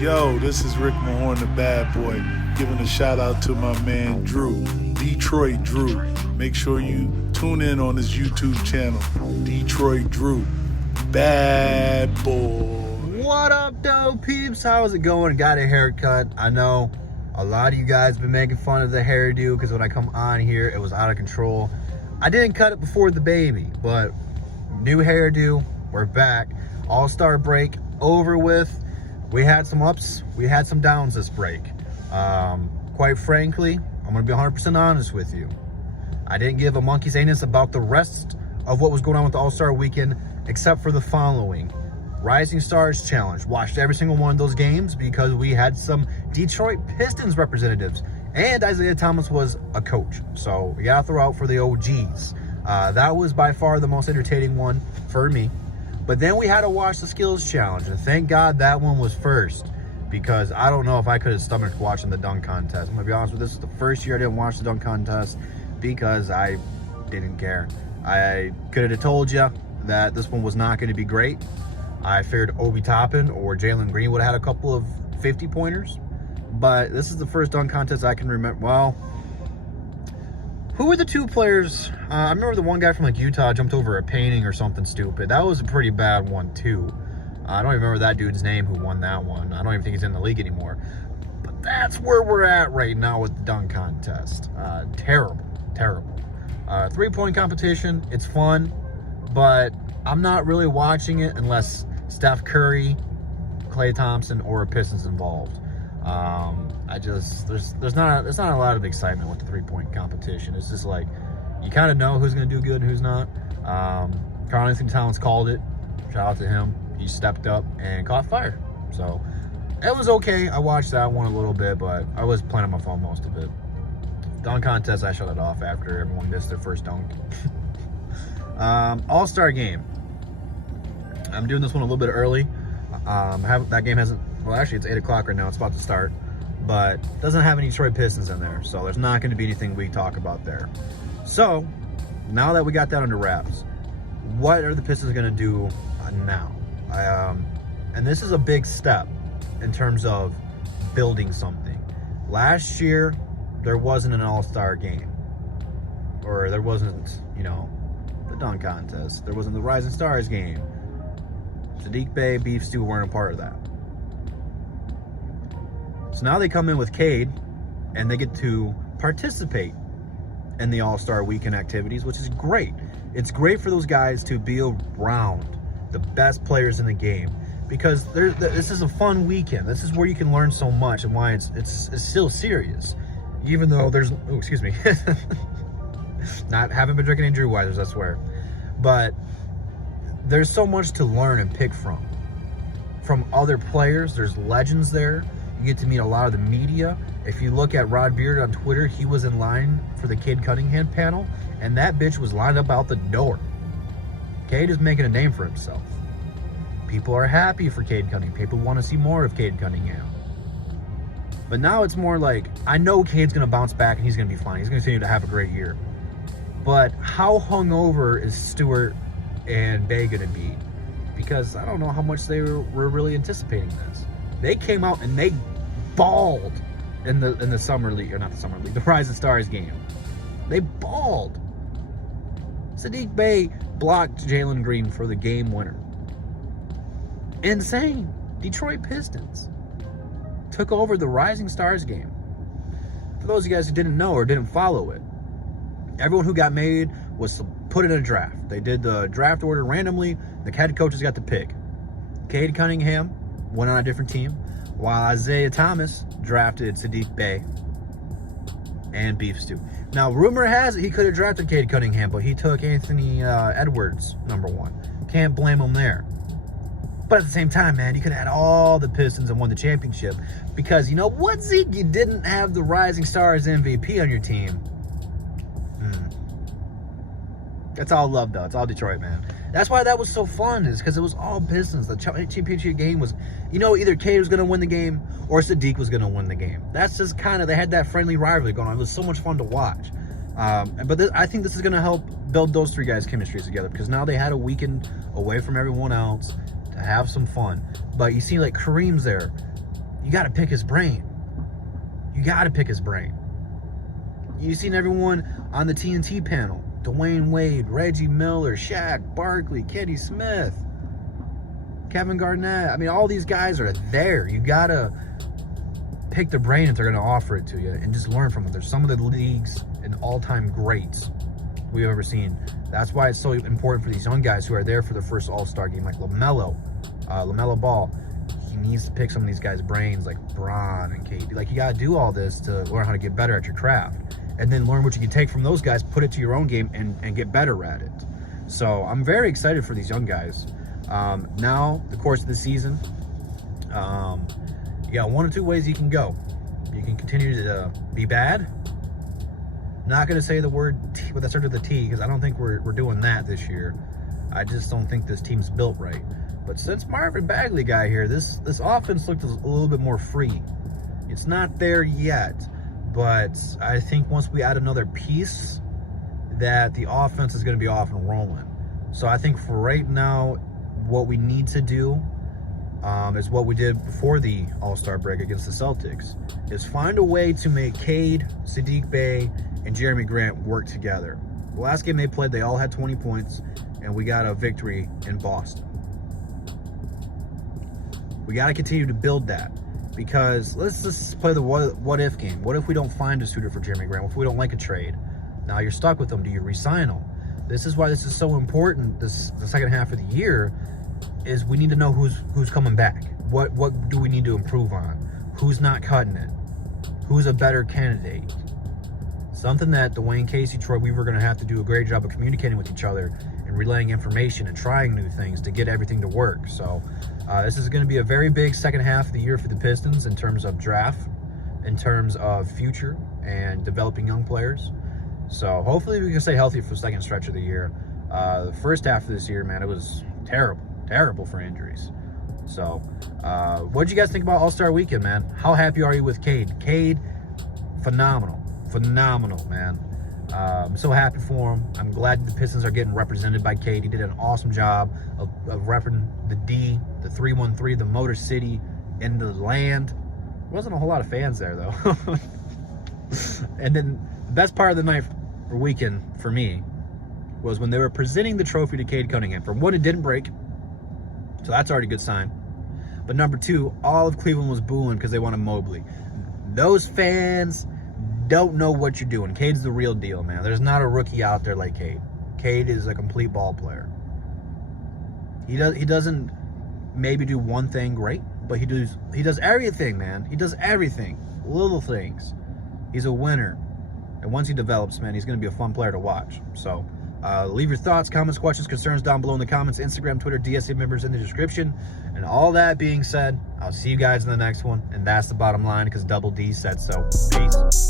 Yo, this is Rick Mahorn, the bad boy, giving a shout out to my man Drew, Detroit Drew. Make sure you tune in on his YouTube channel, Detroit Drew, bad boy. What up, though, peeps? How's it going? Got a haircut. I know a lot of you guys been making fun of the hairdo because when I come on here, it was out of control. I didn't cut it before the baby, but new hairdo. We're back. All-Star break over with. We had some ups, we had some downs this break. Quite frankly, I'm gonna be 100% honest with you. I didn't give a monkey's anus about the rest of what was going on with the All-Star weekend, except for the following. Rising Stars Challenge. Watched every single one of those games because we had some Detroit Pistons representatives, and Isaiah Thomas was a coach. So we gotta throw out for the OGs. That was by far the most entertaining one for me. But then we had to watch the Skills Challenge, and thank God that one was first, because I don't know if I could have stomached watching the dunk contest. I'm gonna be honest with you, this is the first year I didn't watch the dunk contest because I didn't care. I could have told you that this one was not going to be great. I figured Obi Toppin or Jalen Green would have had a couple of 50-pointers, but this is the first dunk contest I can remember. Well, who were the two players? I remember the one guy from like Utah jumped over a painting or something stupid. That was a pretty bad one too. I don't even remember that dude's name who won that one. I don't even think he's in the league anymore. But that's where we're at right now with the dunk contest. Terrible. Three-point competition, it's fun, but I'm not really watching it unless Steph Curry, Klay Thompson, or a Pistons involved. There's not a lot of excitement with the three-point competition. It's just like you kind of know who's going to do good and who's not. Karl-Anthony Towns called it. Shout out to him. He stepped up and caught fire. So it was okay. I watched that one a little bit, but I was playing on my phone most of it. Dunk contest, I shut it off after everyone missed their first dunk. All-Star game. I'm doing this one a little bit early. That game hasn't, well, actually it's 8 o'clock right now. It's about to start, but it doesn't have any Detroit Pistons in there, so there's not going to be anything we talk about there. So now that we got that under wraps, what are the Pistons going to do now? And this is a big step in terms of building something. Last year, there wasn't an all-star game, or there wasn't, the dunk contest. There wasn't the Rising Stars game. Saddiq Bey, Beef Stew weren't a part of that. So now they come in with Cade, and they get to participate in the All-Star Weekend activities, which is great. It's great for those guys to be around the best players in the game, because this is a fun weekend. This is where you can learn so much, and why it's still serious, even though there's excuse me, haven't been drinking any Drew Weisers, I swear, but there's so much to learn and pick from other players. There's legends there. You get to meet a lot of the media. If you look at Rod Beard on Twitter, he was in line for the Cade Cunningham panel, and that bitch was lined up out the door. Cade is making a name for himself. People are happy for Cade Cunningham. People want to see more of Cade Cunningham. But now it's more like, I know Cade's going to bounce back and he's going to be fine. He's going to continue to have a great year. But how hungover is Stewart and Bey going to be? Because I don't know how much they were really anticipating this. They came out and they balled in the summer league, or not the summer league, the Rising Stars game. They balled. Saddiq Bey blocked Jalen Green for the game winner. Insane. Detroit Pistons took over the Rising Stars game. For those of you guys who didn't know or didn't follow it, everyone who got made was put in a draft. They did the draft order randomly. The head coaches got to pick. Cade Cunningham went on a different team, while Isaiah Thomas drafted Saddiq Bey and Beef Stew. Now, rumor has it he could have drafted Cade Cunningham, but he took Anthony Edwards, #1. Can't blame him there. But at the same time, man, you could have had all the Pistons and won the championship, because you know what, Zeke? You didn't have the Rising Stars MVP on your team. That's all love, though. It's all Detroit, man. That's why that was so fun, is because it was all Pistons. The championship game was, either Cade was going to win the game or Saddiq was going to win the game. That's just kind of, they had that friendly rivalry going on. It was so much fun to watch. I think this is going to help build those three guys' chemistry together, because now they had a weekend away from everyone else to have some fun. But you see, like, Kareem's there. you got to pick his brain. You got to pick his brain. You've seen everyone on the TNT panel. Dwayne Wade, Reggie Miller, Shaq Barkley, Kenny Smith, Kevin Garnett. I mean, all these guys are there. You got to pick their brain if they're going to offer it to you and just learn from them. They're some of the league's and all-time greats we've ever seen. That's why it's so important for these young guys who are there for the first All-Star game, like LaMelo Ball. He needs to pick some of these guys' brains, like Bron and Cade. Like, you got to do all this to learn how to get better at your craft. And then learn what you can take from those guys, put it to your own game, and get better at it. So I'm very excited for these young guys. Now, the course of the season, you got one or two ways you can go. You can continue to be bad. Not going to say the word T, but that started with a T, because I don't think we're doing that this year. I just don't think this team's built right. But since Marvin Bagley got here, this offense looked a little bit more free. It's not there yet, but I think once we add another piece, that the offense is going to be off and rolling. So I think for right now, what we need to do is what we did before the All-Star break against the Celtics, is find a way to make Cade, Sadiq Bey, and Jeremy Grant work together. The last game they played, they all had 20 points, and we got a victory in Boston. We got to continue to build that, because let's just play the what if game. What if we don't find a suitor for Jeremy Grant? What if we don't like a trade? Now you're stuck with them. Do you re-sign them? This is why this is so important. The second half of the year is we need to know who's coming back. What do we need to improve on? Who's not cutting it? Who's a better candidate? Something that Dwayne, Casey, Troy, we were going to have to do a great job of communicating with each other and relaying information and trying new things to get everything to work. So this is going to be a very big second half of the year for the Pistons in terms of draft, in terms of future and developing young players. So hopefully we can stay healthy for the second stretch of the year. The first half of this year, man, it was terrible for injuries. So what did you guys think about All-Star Weekend, man? How happy are you with Cade? Cade, phenomenal, man. I'm so happy for him. I'm glad the Pistons are getting represented by Cade. He did an awesome job of repping the D, the 313, the Motor City, in the land. There wasn't a whole lot of fans there, though. And then the best part of the night or weekend for me was when they were presenting the trophy to Cade Cunningham. From one, it didn't break, so that's already a good sign. But number two, all of Cleveland was booing because they wanted Mobley. Those fans don't know what you're doing. Cade's the real deal, man. There's not a rookie out there like Cade. Cade is a complete ball player. He doesn't maybe do one thing great, but he does everything, man. He does everything. Little things. He's a winner. And once he develops, man, he's going to be a fun player to watch. So leave your thoughts, comments, questions, concerns down below in the comments. Instagram, Twitter, DSA members in the description. And all that being said, I'll see you guys in the next one. And that's the bottom line, because Double D said so. Peace.